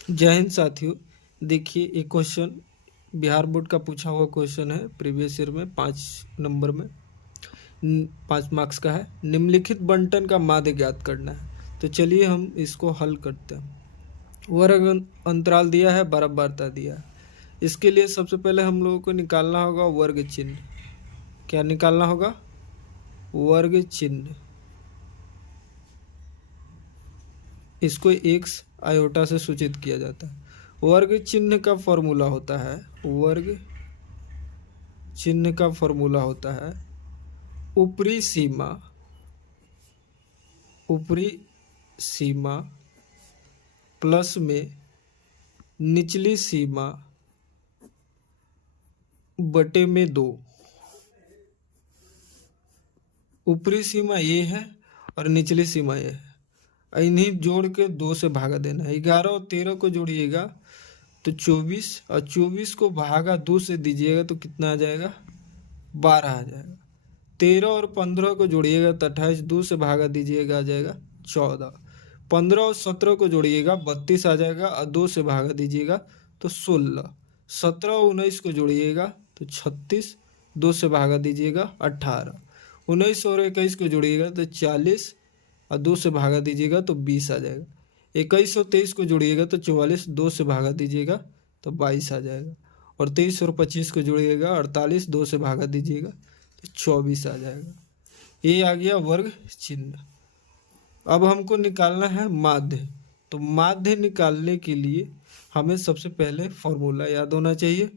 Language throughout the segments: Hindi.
जय हिंद साथियों। देखिए एक क्वेश्चन बिहार बोर्ड का पूछा हुआ क्वेश्चन है, प्रीवियस ईयर में 5 नंबर में 5 मार्क्स का है। निम्नलिखित बंटन का माध्य ज्ञात करना है। तो चलिए हम इसको हल करते हैं। वर्ग अंतराल दिया है, बराबरता दिया है। इसके लिए सबसे पहले हम लोगों को निकालना होगा वर्ग चिन्ह। क्या निकालना होगा? वर्ग चिन्ह। इसको एक्स आयोटा से सूचित किया जाता है। वर्ग चिन्ह का फॉर्मूला होता है, वर्ग चिन्ह का फॉर्मूला होता है ऊपरी सीमा प्लस में निचली सीमा बटे में 2। ऊपरी सीमा ये है और निचली सीमा ये है। इन्हीं जोड़ के 2 से भागा देना है। 11 और 13 को जोड़िएगा तो 24, और 24 को भागा 2 से दीजिएगा तो कितना आ जाएगा? 12 आ जाएगा। 13 और 15 को जोड़िएगा तो 28, 2 से भागा दीजिएगा आ जाएगा 14। 15 और 17 को जोड़िएगा 32 आ जाएगा, और 2 से भागा दीजिएगा तो 16। 17 और 19 को जोड़िएगा तो 36, 2 से भागा दीजिएगा 18। 19 और 21 को जोड़िएगा तो 40, और 2 से भागा दीजिएगा तो 20 आ जाएगा। 21 और 23 को जोड़िएगा तो 44, 2 से भागा दीजिएगा तो 22 आ जाएगा। और 23 और 25 को जोड़िएगा 48, 2 से भागा दीजिएगा तो 24 आ जाएगा। ये आ गया वर्ग चिन्ह। अब हमको निकालना है माध्य। तो माध्य निकालने के लिए हमें सबसे पहले फॉर्मूला याद होना चाहिए।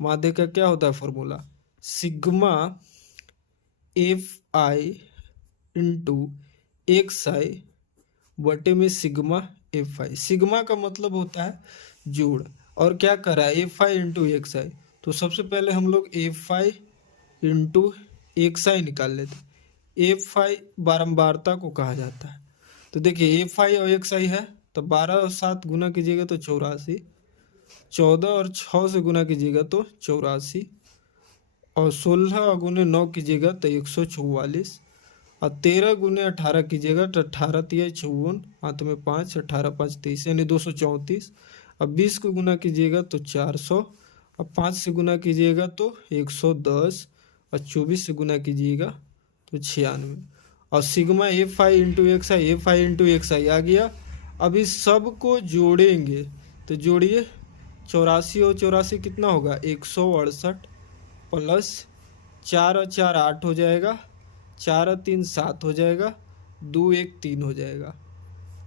माध्य का क्या होता है formula? Sigma F I into X I बटे में सिग्मा एफ आई। सिग्मा का मतलब होता है जोड़, और क्या करा है? एफ आई इंटू एक्स आई। तो सबसे पहले हम लोग एफ आई इंटू एक्स आई निकाल लेते। एफ आई बारंबारता को कहा जाता है। तो देखिए एफ आई और एक्स आई है तो 12 और 7 गुना कीजिएगा तो 84, 14 और 6 से गुना कीजिएगा तो 84, और 16 गुने 9 कीजिएगा तो 144, और 13 गुने 18 कीजिएगा तो 18 तिया 54, हाथ में 5, 18 5 23 यानी 234। अब 20 को गुना कीजिएगा तो 400, अब 5 से गुना कीजिएगा तो 110, और 24 से गुना कीजिएगा तो 96। और sigma F I into X I, F I into X I आ गया। अब इस सब को जोड़ेंगे तो जोड़िए 84 और 84 कितना होगा? 168 प्लस 4 और 4 8 हो जाएगा, 4 और 3 7 हो जाएगा, 2 1 3 हो जाएगा।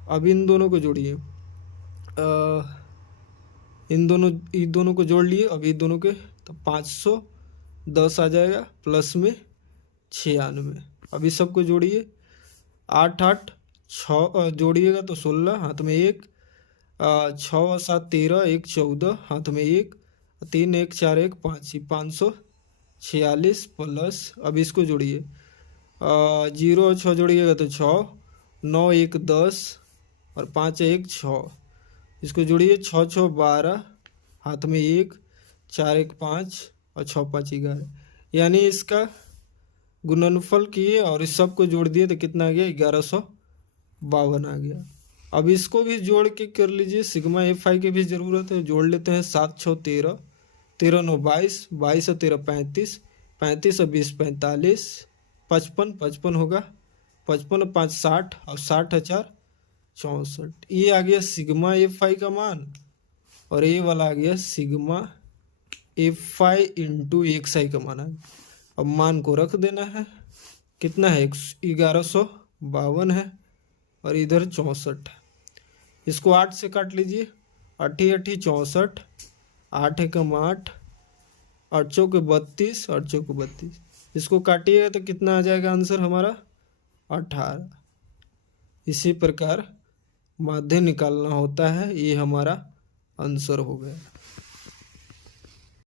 अब इन दोनों को जोड़िए, इन दोनों को जोड़ लिए। अब ये दोनों के तो 510 आ जाएगा प्लस में 96। अब इस सबको जोड़िए, 8 8 6 जोड़िएगा तो 16, हाथ में 1, 6 और 7 13, 1 14, हाथ में 1, 3 1 4 1 5, 546 प्लस। अब इसको जोड़िए, 0 और 6 जोड़िएगा तो 6, 9 1 10, और 5 1 6। इसको जोड़िए 6 6 12, हाथ में 1, 4 1 5, और 6 5 11। यानी इसका गुणनफल किए और इस सब को जोड़ दिए तो कितना आ गया? 1152 आ गया। अब इसको भी जोड़ के कर लीजिए। सिग्मा एफ आई की भी ज़रूरत है, जोड़ लेते हैं। 7 6 13, 13 9 22, 22 और 13 35, 35 और 20 45, 55 55 होगा, 55 और 5 60, और 60 और 4 64। ये आ गया सिग्मा एफ आई का मान, और ये वाला आ गया sigma F I into X I का मान आ गया। अब मान को रख देना है। कितना है? 1152 है, और इधर 64 है। इसको 8 से काट लीजिए, 8 8 64, 8 एकम 8, 8 चौके 32, 8 चौके 32। इसको काटिएगा तो कितना आ जाएगा आंसर हमारा? 18। इसी प्रकार माध्य निकालना होता है। ये हमारा आंसर हो गया।